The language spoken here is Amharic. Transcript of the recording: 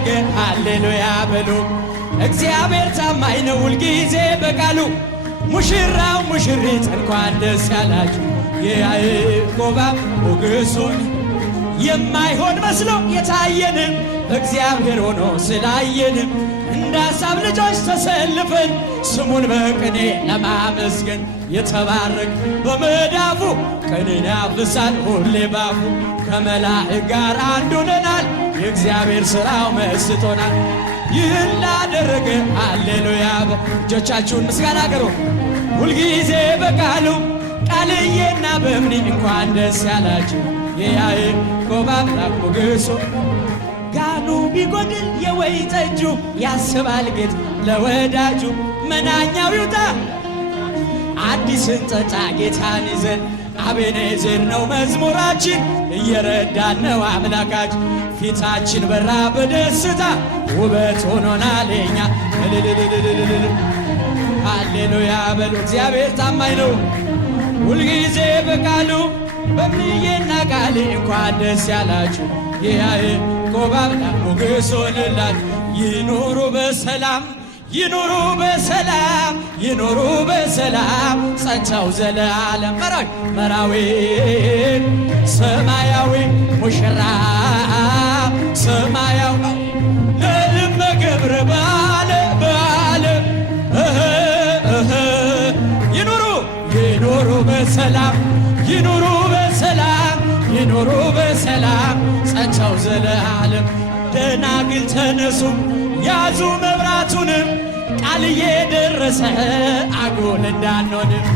እንዳደረገ ሃሌሉያ በሉ። እግዚአብሔር ታማኝ ነው ሁልጊዜ በቃሉ። ሙሽራው ሙሽሪት እንኳን ደስ ያላችሁ። የያዕቆብ ሞገሱን የማይሆን መስሎ የታየንም እግዚአብሔር ሆኖ ስላየንም እንደ ሐሳብ ልጆች ተሰልፈን ስሙን በቅኔ ለማመስገን የተባረክ በመዳፉ ቅኔን ያፍሳል ሁሌ ባፉ። ከመላእክት ጋር አንድ ሆነናል የእግዚአብሔር ሥራው መስጦናል። ይህን ላደረገ ሃሌሉያ። እጆቻችሁን ምስጋና አቅርቡ። ሁልጊዜ በቃሉ ቃልዬና በእምኒ እንኳን ደስ ያላችሁ። የያዕቆብ አምላክ ሞገሱ ጋኑ ቢጎድል የወይን ጠጁ ያስባል ጌታ ለወዳጁ። መናኛው ይውጣ አዲስን ጠጣ ጌታን ይዘን አቤኔዘር ነው መዝሙራችን እየረዳን ነው አምላካችን። ፊታችን በራ በደስታ ውበት ሆኖናል የኛ ሃሌሉያ በሉ። እግዚአብሔር ታማኝ ነው ሁልጊዜ በቃሉ በእምዬና ቃሌ እንኳን ደስ ያላችሁ። የያዕቆብ አምላክ ሞገስ ሆነላችሁ። ይኑሩ በሰላም ይኑሩ በሰላም ይኑሩ በሰላም ጸንተው ዘለዓለም መራዊ ሰማያዊ ሙሽራ ሰማያዊ ለልመ ገብረ ባለ ይኑሩ በሰላም ይኑሩ በሰላም ይኑሩ በሰላም ጸንተው ዘለዓለም። ደናግል ተነሱ ያዙ መብራቱንም ቃልዬ ደረሰ አጎል እንዳንሆንም